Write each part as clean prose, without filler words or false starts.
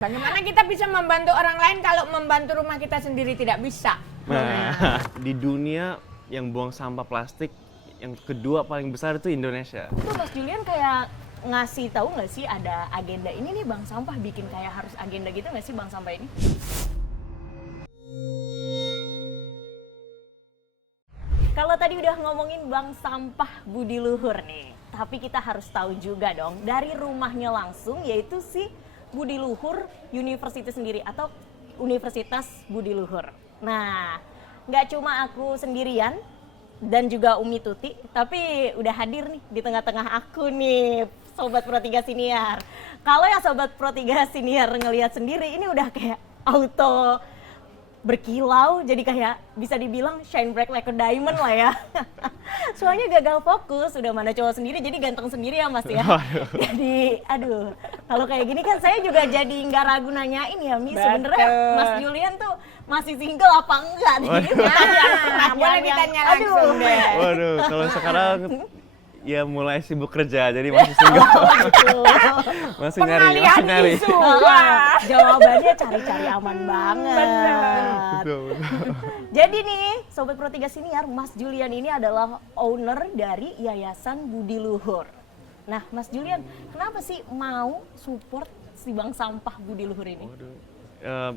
Bagaimana kita bisa membantu orang lain kalau membantu rumah kita sendiri tidak bisa? Nah, di dunia yang buang sampah plastik yang kedua paling besar itu Indonesia. Tuh Mas Julian kayak ngasih tahu nggak sih ada agenda ini nih Bank Sampah, bikin kayak harus agenda gitu nggak sih Bank Sampah ini? Kalau tadi udah ngomongin Bank Sampah Budi Luhur nih, tapi kita harus tahu juga dong dari rumahnya langsung, yaitu si Budi Luhur University sendiri atau Universitas Budi Luhur. Nah, nggak cuma aku sendirian dan juga Umi Tuti, tapi udah hadir nih di tengah-tengah aku nih, Sobat Pro 3 Siniar. Kalau yang Sobat Pro 3 Siniar ngelihat sendiri, ini udah kayak auto berkilau, jadi kayak bisa dibilang shine bright like a diamond lah ya. Soalnya gagal fokus, udah mana cowok sendiri jadi ganteng sendiri ya Mas ya. Jadi aduh, kalau kayak gini kan saya juga jadi nggak ragu nanyain ya Mi, sebenarnya Mas Julian tuh masih single apa enggak nih? Boleh ditanya langsung deh. Waduh, kalau sekarang ya mulai sibuk kerja, jadi masih single. masih nyari. Isu. Wah. Jawabannya cari-cari aman banget. Betul. Jadi nih, Sobat Pro 3 Siniar, Mas Julian ini adalah owner dari Yayasan Budi Luhur. Nah, Mas Julian, kenapa sih mau support si Bank Sampah Budi Luhur ini? Waduh.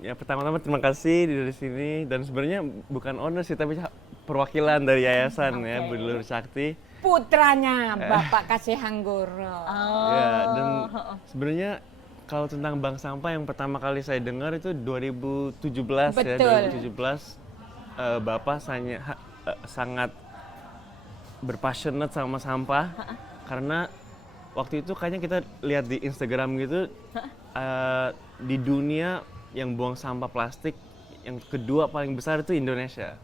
Ya pertama-tama terima kasih dari sini, dan sebenarnya bukan owner sih, tapi perwakilan dari yayasan ya Budi Luhur Sakti. Putranya Bapak Kasih Hanggoro. Ya, dan sebenarnya kalau tentang bank sampah yang pertama kali saya dengar itu 2017 ya, Betul. 2017 Bapak sangat berpassionate sama sampah karena waktu itu kayaknya kita lihat di Instagram gitu di dunia yang buang sampah plastik yang kedua paling besar itu Indonesia.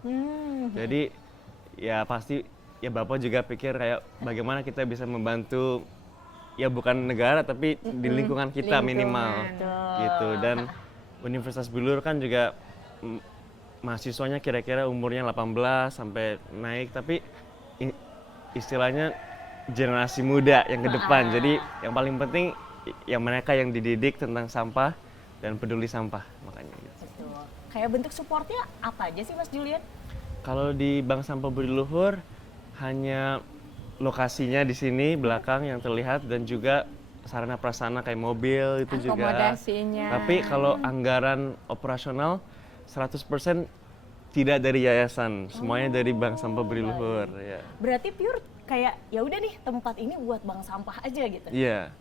Jadi ya pasti ya Bapak juga pikir kayak bagaimana kita bisa membantu ya bukan negara tapi di lingkungan kita minimal gitu. Dan Universitas Budi Luhur kan juga mahasiswanya kira-kira umurnya 18 sampai naik, tapi istilahnya generasi muda yang ke depan. Jadi yang paling penting yang mereka yang dididik tentang sampah dan peduli sampah makanya gitu. Betul. Kayak bentuk supportnya apa aja sih Mas Julian? Kalau di Bank Sampah Budi Luhur hanya lokasinya di sini belakang yang terlihat dan juga sarana prasarana kayak mobil itu juga. Akomodasinya. Tapi kalau anggaran operasional 100% tidak dari yayasan, semuanya dari Bank Sampah Budi Luhur. Ya. Berarti pure kayak ya udah nih tempat ini buat bank sampah aja gitu. Iya.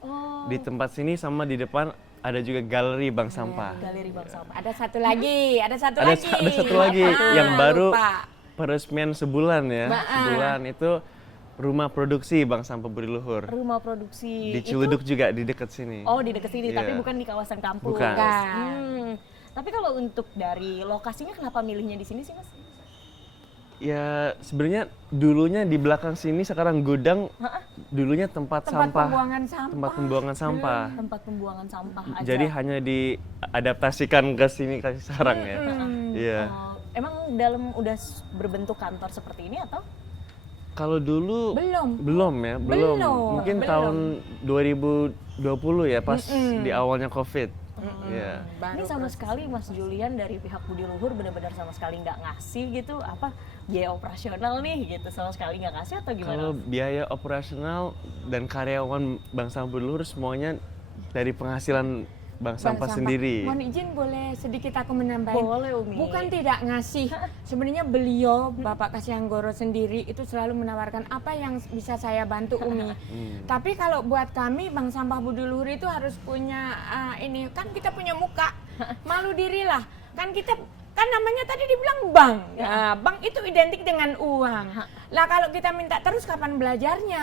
Di tempat sini sama di depan ada juga galeri bank sampah. Galeri bank sampah. Ada satu lagi, ada satu Ada satu lagi Apa? yang baru Lupa. peresmian sebulan ya. Sebulan itu rumah produksi Bank Sampah Budi Luhur. Rumah produksi Di Ciledug juga di dekat sini. Oh, di dekat sini, Iya. tapi bukan di kawasan kampus. Bukan. Tapi kalau untuk dari lokasinya kenapa milihnya di sini sih, Mas? Ya sebenarnya dulunya di belakang sini sekarang gudang, dulunya tempat sampah. Pembuangan sampah. Tempat pembuangan sampah. Tempat pembuangan sampah aja. Jadi hanya diadaptasikan ke sini sekarang ya. Iya. Oh, emang dalam udah berbentuk kantor seperti ini atau? Kalau dulu Belum. ya, Belum. Mungkin Belum. tahun 2020 ya pas di awalnya Covid. Iya. Ini sama sekali Mas Julian dari pihak Budi Luhur benar-benar sama sekali nggak ngasih gitu apa biaya operasional nih gitu, sama sekali nggak ngasih atau gimana? Kalau biaya operasional dan karyawan Bank Sampah Budi Luhur semuanya dari penghasilan Bank Sampah sendiri. Mohon izin boleh sedikit aku menambahin? Boleh Umi. Bukan tidak ngasih. Sebenarnya beliau Bapak Kasih Hanggoro sendiri itu selalu menawarkan apa yang bisa saya bantu Umi. Tapi kalau buat kami Bank Sampah Budi Luhur itu harus punya ini kan kita punya muka. Malu dirilah. Kan kita kan namanya tadi dibilang bank. Nah, bank itu identik dengan uang. Lah kalau kita minta terus kapan belajarnya?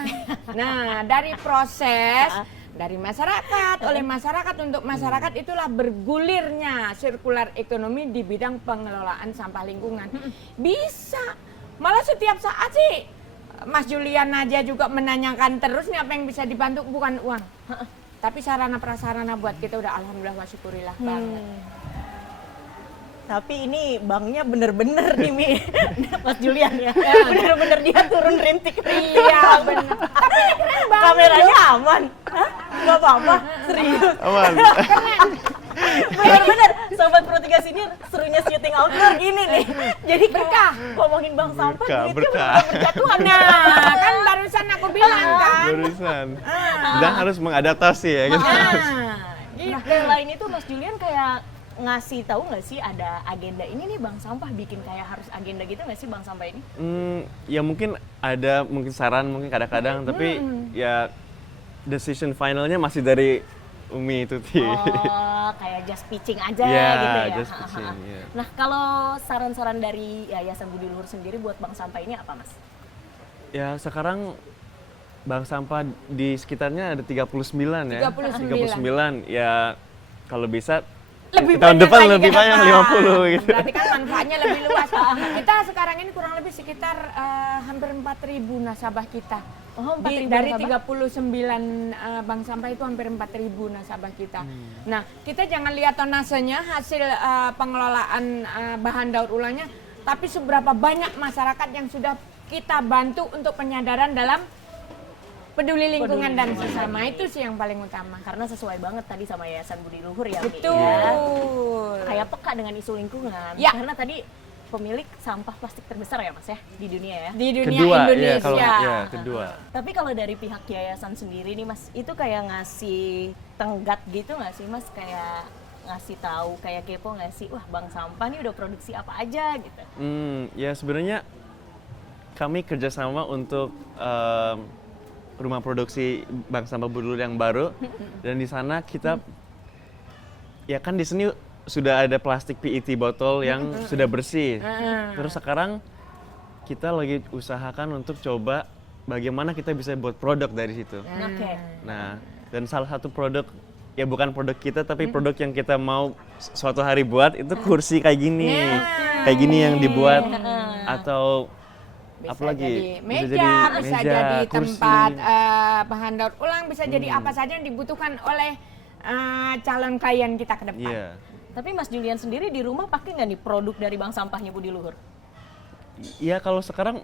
Nah, dari proses dari masyarakat, oleh masyarakat untuk masyarakat itulah bergulirnya sirkular ekonomi di bidang pengelolaan sampah lingkungan. Bisa, malah setiap saat sih Mas Julian aja juga menanyakan terus nih apa yang bisa dibantu, bukan uang. Tapi sarana prasarana buat kita udah alhamdulillah wa syukurillah banget. Tapi ini banknya bener-bener nih Mi, Mas Julian ya, bener-bener dia turun rintik. Iya benar. Kameranya aman, hah? Nggak apa-apa, serius. Aman. Bener-bener, Sobat Pro 3 sini serunya syuting outdoor gini nih. Jadi Berkah. ngomongin Bang Sampah, Berkah, duitnya berkah. bener-bener berjatuhan. Nah, kan barusan aku bilang kan. Barusan. Dan harus mengadaptasi ya gitu. Nah, Nah, gitu. selain itu Mas Julian kayak ngasih tahu nggak sih ada agenda ini nih Bang Sampah, bikin kayak harus agenda gitu nggak sih Bang Sampah ini? Ya mungkin ada mungkin saran mungkin kadang-kadang tapi ya decision finalnya masih dari Umi itu Ti. Oh, kayak just pitching aja Ya, gitu ya. just pitching, ya. Nah, kalau saran-saran dari Yayasan Budi Luhur sendiri buat Bang Sampah ini apa, Mas? Ya sekarang bank sampah di sekitarnya ada 39 ya. 39. Ya kalau bisa Lebih tahun banyak depan lagi lebih ke banyak depan. 50 gitu. Berarti kan manfaatnya lebih luas. Kita sekarang ini kurang lebih sekitar hampir 4.000 nasabah kita. Oh, 4.000 Dari nasabah? 39 bank sampah itu hampir 4.000 nasabah kita. Nah, kita jangan lihat tonasenya, hasil pengelolaan bahan daur ulangnya, tapi seberapa banyak masyarakat yang sudah kita bantu untuk penyadaran dalam peduli lingkungan dan sesama, itu sih yang paling utama. Karena sesuai banget tadi sama Yayasan Budi Luhur ya, Mi, Betul. ya. Kayak peka dengan isu lingkungan. Ya. Karena tadi pemilik sampah plastik terbesar ya, Mas ya, di dunia ya. Di dunia Kedua ya Indonesia. kalau ya kedua. Tapi kalau dari pihak yayasan sendiri nih Mas, itu kayak ngasih tenggat gitu nggak sih Mas? Kayak ngasih tahu, kayak kepo nggak sih? Wah, Bank Sampah nih udah produksi apa aja gitu. Ya sebenarnya kami kerjasama untuk rumah produksi Bank Sampah Budi Luhur yang baru, dan di sana kita ya kan di sini sudah ada plastik PET botol yang sudah bersih. Terus sekarang kita lagi usahakan untuk coba bagaimana kita bisa buat produk dari situ. Oke. Nah, dan salah satu produk, ya bukan produk kita tapi produk yang kita mau suatu hari buat itu kursi kayak gini. Kayak gini yang dibuat, atau Bisa apalagi jadi meja, bisa jadi kursi. tempat bahan daur ulang, bisa jadi apa saja yang dibutuhkan oleh calon klien kita ke depan. Iya. Tapi Mas Julian sendiri di rumah pakai nggak nih produk dari Bank Sampahnya Budi Luhur? Ya kalau sekarang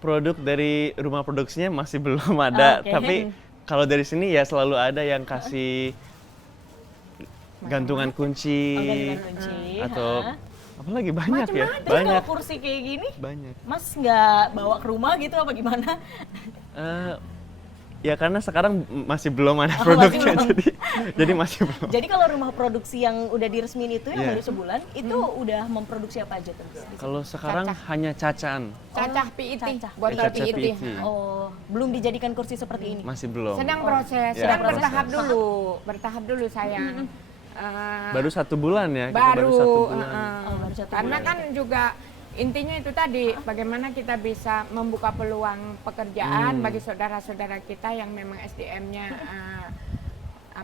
produk dari rumah produksinya masih belum ada, Oke. tapi kalau dari sini ya selalu ada yang kasih gantungan kunci, Gantungan kunci, atau ha. apalagi banyak ya, Terus banyak, kalau kursi kayak gini, banyak. Mas nggak bawa ke rumah gitu apa gimana? Ya karena sekarang masih belum ada produknya, masih belum. jadi masih belum. Jadi kalau rumah produksi yang udah diresmiin itu yang Iya. baru sebulan, itu udah memproduksi apa aja terus? Kalau sekarang Cacah. hanya cacaan, Cacah PET, cacah. botol Cacah PET. PET. Oh, belum dijadikan kursi seperti ini? masih belum. Sedang proses, Ya, sedang proses. bertahap dulu sayang. Baru 1 bulan ya, kita Baru, baru 1 bulan. Oh, baru 1 karena bulan. kan juga intinya itu tadi, bagaimana kita bisa membuka peluang pekerjaan bagi saudara-saudara kita yang memang SDM-nya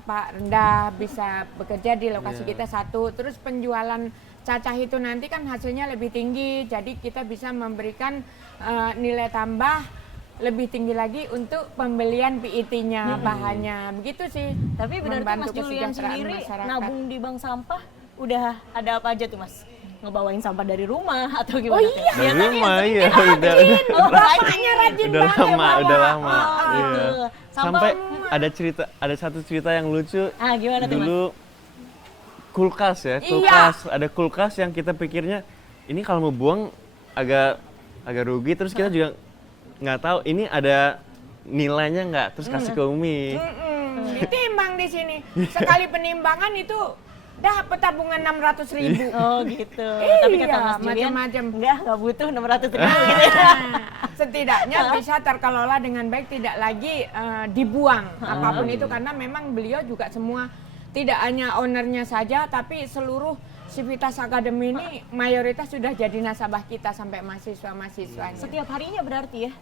rendah, bisa bekerja di lokasi Iya. kita satu, terus penjualan cacah itu nanti kan hasilnya lebih tinggi, jadi kita bisa memberikan nilai tambah lebih tinggi lagi untuk pembelian PET-nya, bahannya, begitu sih. Tapi berarti membantu Mas Julian kesejahteraan sendiri masyarakat. nabung di bank sampah udah ada apa aja tuh Mas? Ngebawain sampah dari rumah atau gimana? Oh tuh? iya. Dari rumah ya, Oh, Bapaknya rajin udah banget lama, bawa. udah lama. Oh, Iya. gitu. Sampai ada satu cerita yang lucu. Ah, gimana tuh Mas? Dulu kulkas ya, Iya. ada kulkas yang kita pikirnya ini kalau mau buang agak rugi, terus kita juga nggak tahu ini ada nilainya nggak, terus kasih ke Umi. Ditimbang di sini. Sekali penimbangan itu dapat tabungan 600.000. Oh gitu. Iya, Tapi kata Mas Julian, macam-macam. nggak butuh 600.000 gitu ya. Nah, setidaknya bisa terkelola dengan baik, tidak lagi dibuang apapun itu, karena memang beliau juga semua, tidak hanya ownernya saja tapi seluruh Civitas Academy ini mayoritas sudah jadi nasabah kita sampai mahasiswa-mahasiswanya. Setiap harinya berarti ya?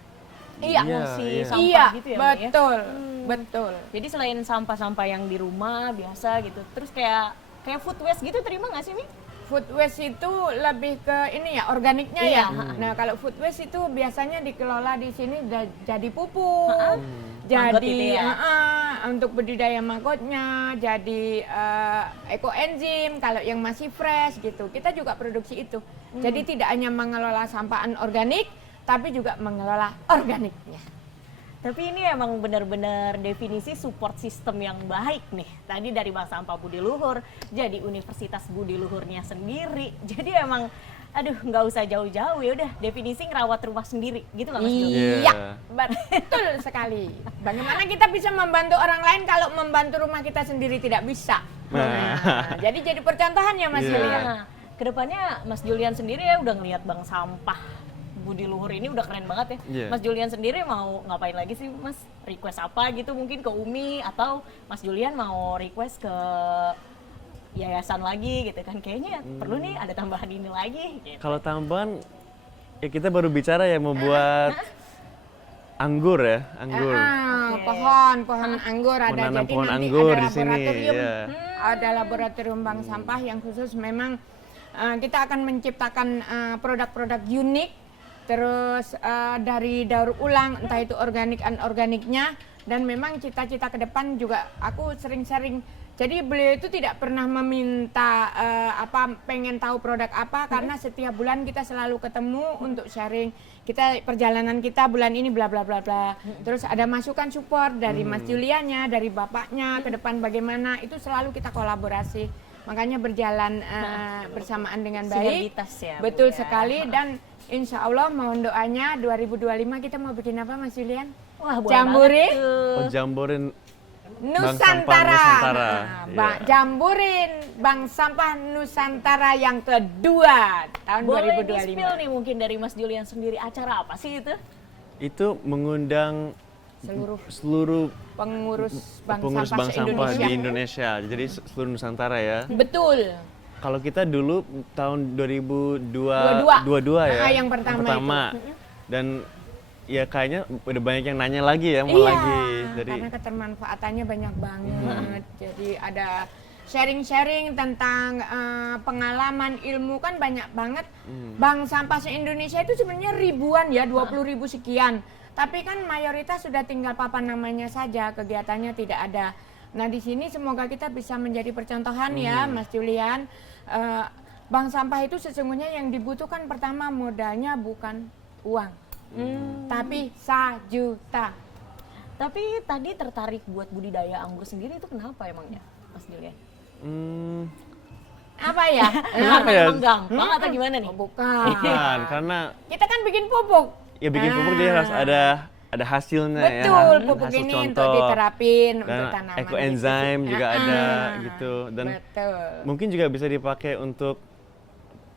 Iya, Ngungsi iya. sampah iya, gitu ya, Mbak, ya? betul, betul. Jadi selain sampah-sampah yang di rumah biasa gitu, terus kayak food waste gitu terima nggak sih Mi? Food waste itu lebih ke ini ya, organiknya Iya. ya. Nah, kalau food waste itu biasanya dikelola di sini jadi pupuk, Maggot jadi itu ya? untuk budidaya maggotnya, jadi ekoenzim kalau yang masih fresh gitu. Kita juga produksi itu. Jadi tidak hanya mengelola sampah anorganik, tapi juga mengelola organiknya. Tapi ini emang benar-benar definisi support system yang baik nih. Tadi dari Bank Sampah Budi Luhur, jadi Universitas Budi Luhurnya sendiri. Jadi emang, aduh nggak usah jauh-jauh, ya udah definisi ngerawat rumah sendiri, gitu nggak Mas Jul? Iya. Iya, betul sekali. Bagaimana kita bisa membantu orang lain kalau membantu rumah kita sendiri tidak bisa? Nah, jadi percontohan ya Mas Iya. Julian. Nah, kedepannya Mas Julian sendiri ya udah ngelihat Bank Sampah Budi Luhur ini udah keren banget ya. Iya. Mas Julian sendiri mau ngapain lagi sih Mas? Request apa gitu mungkin ke Umi, atau Mas Julian mau request ke yayasan lagi gitu kan? Kayaknya perlu nih ada tambahan ini lagi gitu. Kalau tambahan, ya kita baru bicara ya membuat anggur ya, anggur. Pohon anggur ada, Menanam jadi pohon nanti anggur ada di sini, laboratorium, iya. ada laboratorium bank sampah yang khusus memang kita akan menciptakan produk-produk unik, terus dari daur ulang, entah itu organik anorganiknya, dan memang cita-cita ke depan juga aku sering-sering. Jadi beliau itu tidak pernah meminta pengen tahu produk apa, karena setiap bulan kita selalu ketemu untuk sharing. Kita perjalanan kita bulan ini bla bla bla bla. Terus ada masukan support dari Mas Julianya, dari bapaknya ke depan bagaimana, itu selalu kita kolaborasi. Makanya berjalan bersamaan dengan baik. Sinergitas ya, Bu, Betul ya. sekali, dan insya Allah mohon doanya 2025 kita mau bikin apa Mas Julian? Wah, boleh Jamboree banget tuh. Oh, jamborin Nusantara. Nusantara. Nah, Iya. Jamburin Bank Sampah Nusantara yang kedua tahun Boleh 2025. di-spill nih mungkin dari Mas Julian sendiri, acara apa sih itu? itu mengundang seluruh Pengurus Bank pengurus Sampah bank sampah se-Indonesia. di Indonesia, jadi seluruh Nusantara ya. Betul. Kalau kita dulu tahun 22. 2022 ya, Yang pertama dan ya kayaknya udah banyak yang nanya lagi ya, mau Iya, lagi. Jadi karena ketermanfaatannya banyak banget. Jadi ada sharing-sharing tentang pengalaman, ilmu kan banyak banget. Bank sampah se-Indonesia itu sebenarnya ribuan ya, 20.000 sekian. Tapi kan mayoritas sudah tinggal papan namanya saja, kegiatannya tidak ada. Nah di sini semoga kita bisa menjadi percontohan ya Mas Julian. Bank sampah itu sesungguhnya yang dibutuhkan pertama modalnya bukan uang, tapi 1 juta. Tapi tadi tertarik buat budidaya anggur sendiri itu kenapa emangnya, Mas Julian? Apa ya? Kenapa ya? Emang gampang atau gimana nih? Oh, bukan. bukan, karena Kita kan bikin pupuk. ya bikin pupuk dia harus ada hasilnya ya. Betul, pupuk hasil ini contoh. untuk diterapin untuk Dan tanaman. ekoenzim gitu. juga ada gitu, dan betul. mungkin juga bisa dipakai untuk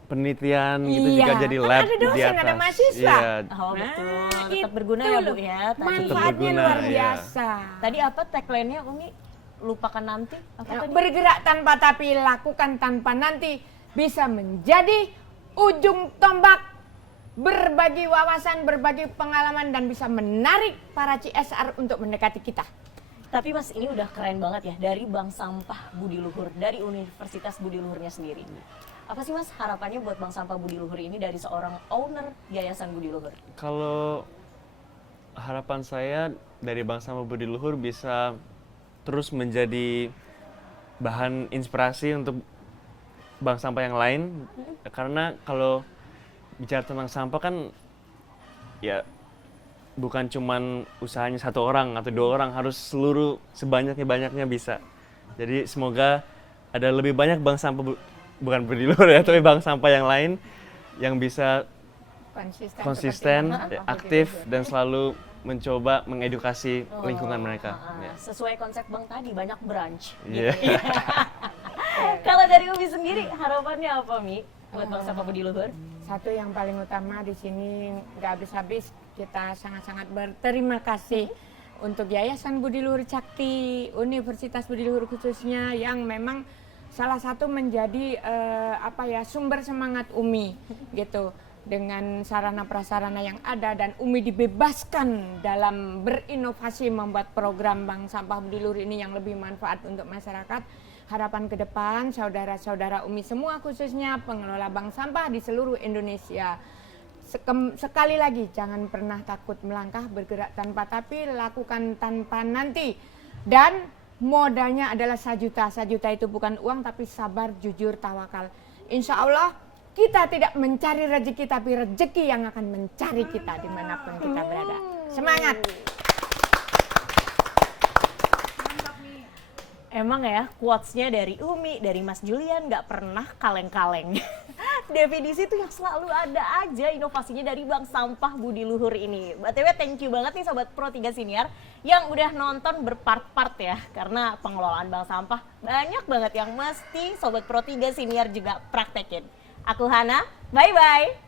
penelitian gitu, Iya, juga jadi kan lab ada di dosen, atas. ada mahasiswa. Iya. Oh betul, tetap itu berguna ya Bu loh. ya tadi. Manfaatnya berguna, luar iya. biasa. Tadi apa tagline-nya Umi? Lupakan nanti? Apa Ya, tadi? bergerak tanpa tapi, lakukan tanpa nanti, bisa menjadi ujung tombak, berbagi wawasan, berbagi pengalaman, dan bisa menarik para CSR untuk mendekati kita. Tapi Mas ini udah keren banget ya, dari Bank Sampah Budi Luhur, dari Universitas Budi Luhurnya sendiri. Apa sih Mas harapannya buat Bank Sampah Budi Luhur ini dari seorang owner Yayasan Budi Luhur? Kalau harapan saya dari Bank Sampah Budi Luhur bisa terus menjadi bahan inspirasi untuk bank sampah yang lain, karena kalau bicara tentang sampah kan ya bukan cuman usahanya satu orang atau 2 orang, harus seluruh sebanyaknya bisa. Jadi semoga ada lebih banyak bank sampah bukan Budi Luhur ya, tapi bank sampah yang lain yang bisa konsisten, seperti Bank Sampah aktif, Budi Luhur. dan selalu mencoba mengedukasi lingkungan mereka. Ya. Sesuai konsep Bank tadi, banyak branch. Iya. Kalau dari Umi sendiri, harapannya apa Mi buat Bank Sampah Budi Luhur? Satu yang paling utama di sini nggak habis-habis, kita sangat-sangat berterima kasih untuk Yayasan Budi Luhur Cakti, Universitas Budi Luhur khususnya, yang memang salah satu menjadi sumber semangat Umi gitu, dengan sarana prasarana yang ada, dan Umi dibebaskan dalam berinovasi membuat program Bank Sampah Budi Luhur ini yang lebih manfaat untuk masyarakat. Harapan ke depan saudara-saudara Umi semua, khususnya pengelola bank sampah di seluruh Indonesia, sekali lagi jangan pernah takut melangkah, bergerak tanpa tapi, lakukan tanpa nanti, dan modalnya adalah 1 juta. 1 juta itu bukan uang, tapi sabar, jujur, tawakal. Insya Allah kita tidak mencari rezeki, tapi rezeki yang akan mencari kita dimanapun kita berada. Semangat! Emang ya, quotes-nya dari Umi, dari Mas Julian nggak pernah kaleng-kaleng. Definisi itu yang selalu ada aja inovasinya dari Bank Sampah Budi Luhur ini. BTW thank you banget nih Sobat Pro 3 Siniar yang udah nonton berpart-part ya. Karena pengelolaan bank sampah banyak banget yang mesti Sobat Pro 3 Siniar juga praktekin. Aku Hana, bye-bye!